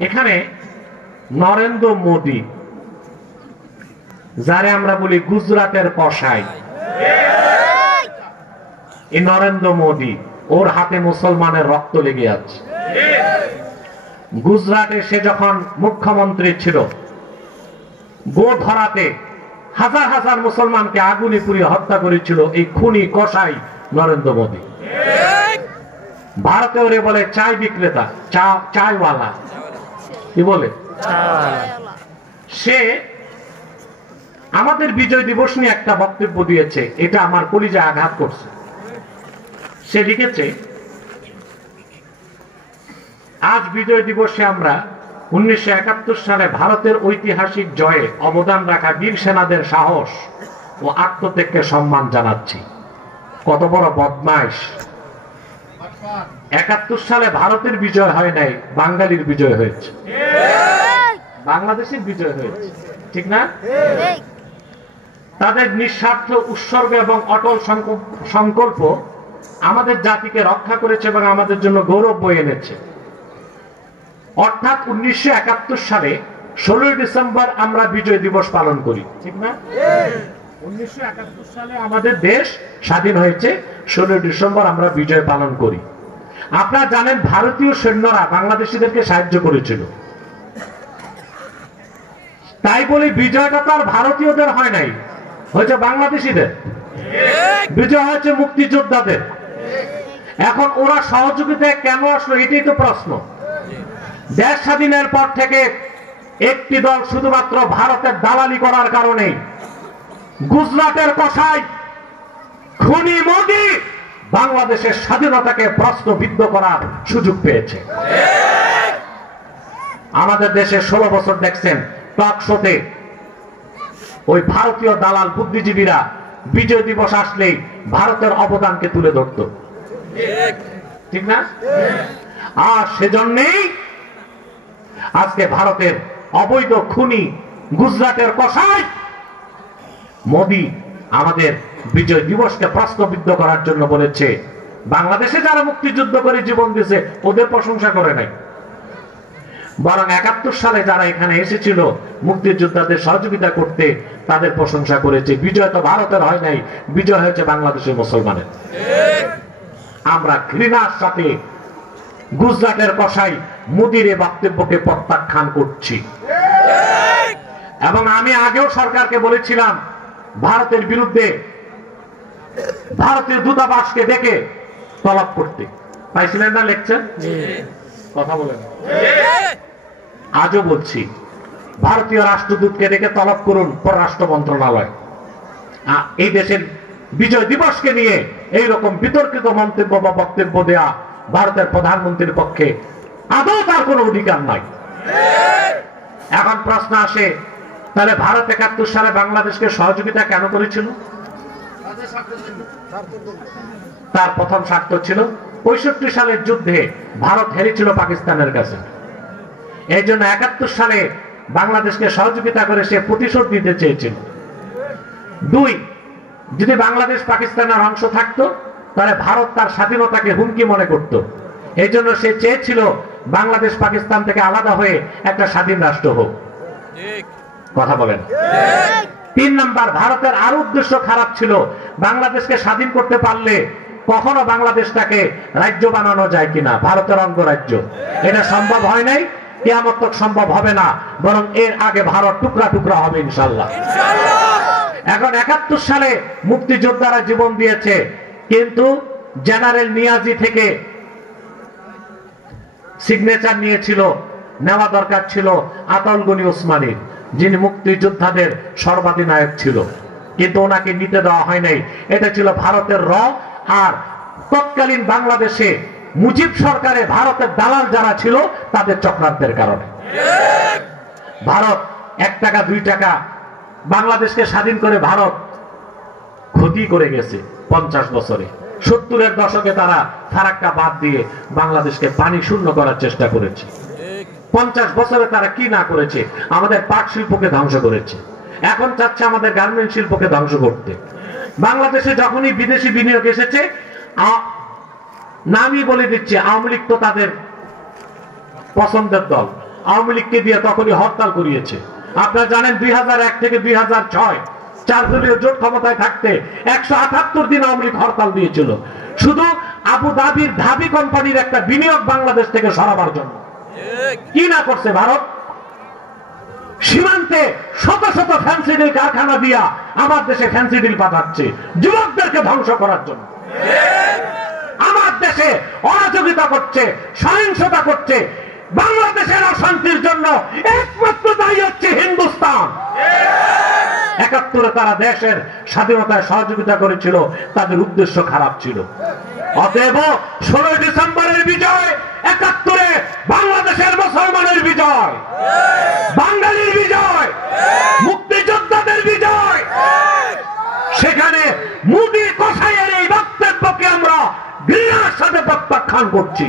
এখানে নরেন্দ্র মোদী, যারে আমরা বলি গুজরাটের কসাই, এই নরেন্দ্র মোদী, ওর হাতে মুসলমানের রক্ত লেগে আছে। গুজরাটে সে যখন মুখ্যমন্ত্রী ছিল, গো ধরাতে হাজার হাজার মুসলমানকে আগুনে পুড়িয়ে হত্যা করেছিল এই খুনি কসাই নরেন্দ্র মোদী। ভারতে ওরে বলে চাই বিক্রেতা, চাইওয়ালা, কি বলে। সে আমাদের বিজয় দিবস নিয়ে একটা বক্তব্য দিয়েছে, এটা আমার কলিজায় আঘাত করছে। সে লিখেছে, আজ বিজয় দিবসে আমরা 1971 সালে ভারতের ঐতিহাসিক জয়ে অবদান রাখা বীর সেনাদের সাহস ও আত্মত্যাগকে সম্মান জানাচ্ছি। কত বড় বদমাইশ! 71 সালে ভারতের বিজয় হয় নাই, বাঙালির বিজয় হয়েছে, বাংলাদেশের বিজয় হয়েছে, ঠিক না? তাদের নিঃস্বার্থ উৎসর্গ এবং অটল সংকল্প আমাদের জাতিকে রক্ষা করেছে এবং আমাদের জন্য গৌরব বয়ে এনেছে। অর্থাৎ 1971 সালে 16 ডিসেম্বর আমরা বিজয় দিবস পালন করি, ঠিক না? 1971 সালে আমাদের দেশ স্বাধীন হয়েছে, 16 ডিসেম্বর আমরা বিজয় পালন করি। আপনারা জানেন ভারতীয় সৈন্যরা বাংলাদেশিদেরকে সাহায্য করেছিল, তাই বলে বিজয়টা তো আর ভারতীয়দের হয় নাই, হয়েছে বাংলাদেশিদের। বিজয় হয়েছে মুক্তিযোদ্ধাদের। এখন ওরা সহযোগিতায় কেন আসলো, এটাই তো প্রশ্ন। দেশ স্বাধীনের পর থেকে একটি দল শুধুমাত্র ভারতের দালালি করার কারণে গুজরাটের কসাই খুনি মোদী বাংলাদেশের স্বাধীনতাকে প্রশ্নবিদ্ধ করার সুযোগ পেয়েছে। আমাদের দেশে 16 বছর দেখছেন টক শোতে ওই ভারতীয় দালাল বুদ্ধিজীবীরা বিজয় দিবস আসলেই ভারতের অবদানকে তুলে ধরত, ঠিক না? আর সেজন্যই আজকে ভারতের অবৈধ খুনি গুজরাটের কসাই মোদী আমাদের বিজয় দিবসকে প্রশ্নবিদ্ধ করার জন্য বলেছে। বাংলাদেশে যারা মুক্তিযুদ্ধ করে জীবন দিয়েছে ওদের প্রশংসা করে নাই, বরং 71 সালে যারা এখানে এসেছিল মুক্তিযোদ্ধাদের সহযোগিতা করতে তাদের প্রশংসা করেছে। বিজয় তো ভারতের হয় নাই, বিজয় হয়েছে বাংলাদেশের মুসলমানের। আমরা ঘৃণার সাথে গুজরাটের কসাই মোদীর এই বক্তব্যকে প্রত্যাখ্যান করছি। এবং আমি আগেও সরকারকে বলেছিলাম ভারতের বিরুদ্ধে ভারতের দূতাবাসকে ডেকে তলব করতে। পাইছিলেন না লেকচার? কথা বলেন। আজও বলছি, ভারতীয় রাষ্ট্রদূতকে ডেকে তলব করুন পররাষ্ট্র মন্ত্রণালয়। এই দেশের বিজয় দিবসকে নিয়ে এইরকম বিতর্কিত মন্তব্য বা বক্তব্য দেয়া ভারতের প্রধানমন্ত্রীর পক্ষে আদৌ তার কোনো অধিকার নাই। এখন প্রশ্ন আসে, তাহলে ভারত 71 সালে বাংলাদেশকে সহযোগিতা কেন করেছিল? তার প্রথম স্বার্থ ছিল 65 সালের যুদ্ধে ভারত হেরেছিল পাকিস্তানের কাছে। এই জন্য 71 সালে বাংলাদেশকে সহযোগিতা করে সে প্রতিশোধ নিতে চেয়েছিল। 2, যদি বাংলাদেশ পাকিস্তানের অংশ থাকতো তাহলে ভারত তার স্বাধীনতাকে হুমকি মনে করত। এই জন্য সে চেয়েছিল বাংলাদেশ পাকিস্তান থেকে আলাদা হয়ে একটা স্বাধীন রাষ্ট্র হোক। কথা বলেন। 3 নাম্বার, ভারতের আরো উদ্দেশ্য খারাপ ছিল, বাংলাদেশকে স্বাধীন করতে পারলে কখনো বাংলাদেশটাকে রাজ্য বানানো যায় কিনা, ভারতের অঙ্গরাজ্য। এটা সম্ভব হয় নাই, কিয়ামত তক সম্ভব হবে না, বরং এর আগে ভারত টুকরা টুকরা হবে ইনশাআল্লাহ। এখন 71 সালে মুক্তিযোদ্ধারা জীবন দিয়েছে, কিন্তু জেনারেল নিয়াজি থেকে সিগনেচার নিয়েছিল, নেওয়া দরকার ছিল আতাউল গনি ওসমানীর, যিনি মুক্তিযোদ্ধাদের সর্বাধিনায়ক ছিল, কিন্তু ওনাকে নিতে দেওয়া হয় নাই। এটা ছিল ভারতের র। আর তৎকালীন বাংলাদেশে মুজিব সরকারে ভারতের দালাল যারা ছিল তাদের চক্রান্তের কারণে ভারত 1 টাকা 2 টাকা বাংলাদেশকে স্বাধীন করে ভারত ক্ষতি করে গেছে 50 বছরে। 70-এর দশকে তারা ফারাক্কা বাদ দিয়ে বাংলাদেশকে পানি শূন্য করার চেষ্টা করেছে। 50 বছরে তারা কি না করেছে, আমাদের পাট শিল্পকে ধ্বংস করেছে, এখন চাচ্ছে আমাদের গার্মেন্ট শিল্পকে ধ্বংস করতে। বাংলাদেশে যখনই বিদেশি বিনিয়োগ এসেছে, নামই বলে দিচ্ছে আওয়ামী লীগ তো তাদের পছন্দের দল, আওয়ামী লীগকে দিয়ে তখনই হরতাল করিয়েছে। আপনারা জানেন 2001 থেকে 2006 চার দলীয় জোট ক্ষমতায় থাকতে 178 দিন আওয়ামী লীগ হরতাল দিয়েছিল, শুধু আবু ধাবির ধাবি কোম্পানির একটা বিনিয়োগ বাংলাদেশ থেকে সরাবার জন্য। কি না করছে ভারত? সীমান্তে শত শত ফ্যান্সিডিল কারখানা দিয়া আমার দেশে ফ্যান্সিডিল পাঠাচ্ছে যুবকদেরকে ধ্বংস করার জন্য। আমার দেশে অরাজকতা করছে, সহিংসতা করছে। বাংলাদেশের অশান্তির জন্য একমাত্র দায়ী হচ্ছে হিন্দুস্তান। 71-এ তারা দেশের স্বাধীনতায় সহযোগিতা করেছিল, তাদের উদ্দেশ্য খারাপ ছিল। অতএব 16 ডিসেম্বরের বিজয়, 71-এ বাংলাদেশের মুসলমানের বিজয়, বাঙালির বিজয়, মুক্তিযোদ্ধাদের বিজয়। সেখানে মোদি কসাইয়ের এই বক্তব্যকে আমরা ঘৃণার সাথে প্রত্যাখ্যান করছি।